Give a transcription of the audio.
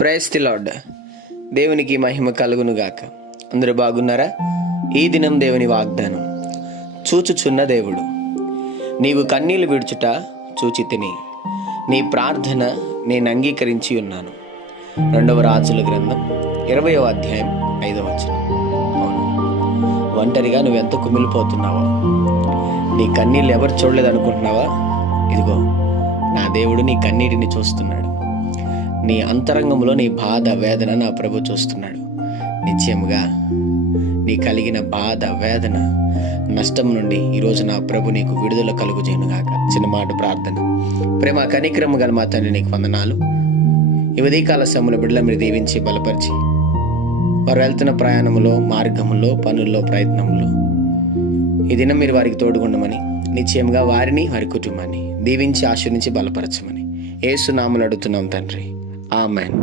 Praise the lord. దేవునికి మహిమ కలుగును గాక. అందరూ బాగున్నారా? ఈ దినం దేవుని వాగ్దానం. చూచుచున్న దేవుడు, నీవు కన్నీళ్లు విడుచుట చూచి తిని నీ ప్రార్థన నేను అంగీకరించి ఉన్నాను. 2వ రాజుల గ్రంథం 20వ అధ్యాయం 5వ వచనం. అవును, ఒంటరిగా నువ్వెంత కుమిలిపోతున్నావో, నీ కన్నీళ్ళు ఎవరు చూడలేదు అనుకుంటున్నావా? ఇదిగో నా దేవుడు నీ కన్నీటిని చూస్తున్నాడు. నీ అంతరంగంలో నీ బాధ వేదన నా ప్రభు చూస్తున్నాడు. నిశ్చయముగా నీ కలిగిన బాధ వేదన నష్టం నుండి ఈరోజు నా ప్రభు నీకు విడుదల కలుగుజేయునుగాక. చిన్న మాట ప్రార్థన. ప్రేమ కనికరము గల మా తండ్రి, నీకు వందనాలు. ఈ ఉదయకాల సమయంలో బిడ్డల మీరు దీవించి బలపరిచి, వారు వెళ్తున్న ప్రయాణంలో, మార్గంలో, పనుల్లో, ప్రయత్నంలో ఈ దినం మీరు వారికి తోడుగుండమని, నిశ్చయంగా వారిని, వారి కుటుంబాన్ని దీవించి ఆశీర్వదించి బలపరచమని యేసు నామములో అడుగుతున్నాం తండ్రి. ఆమేన్.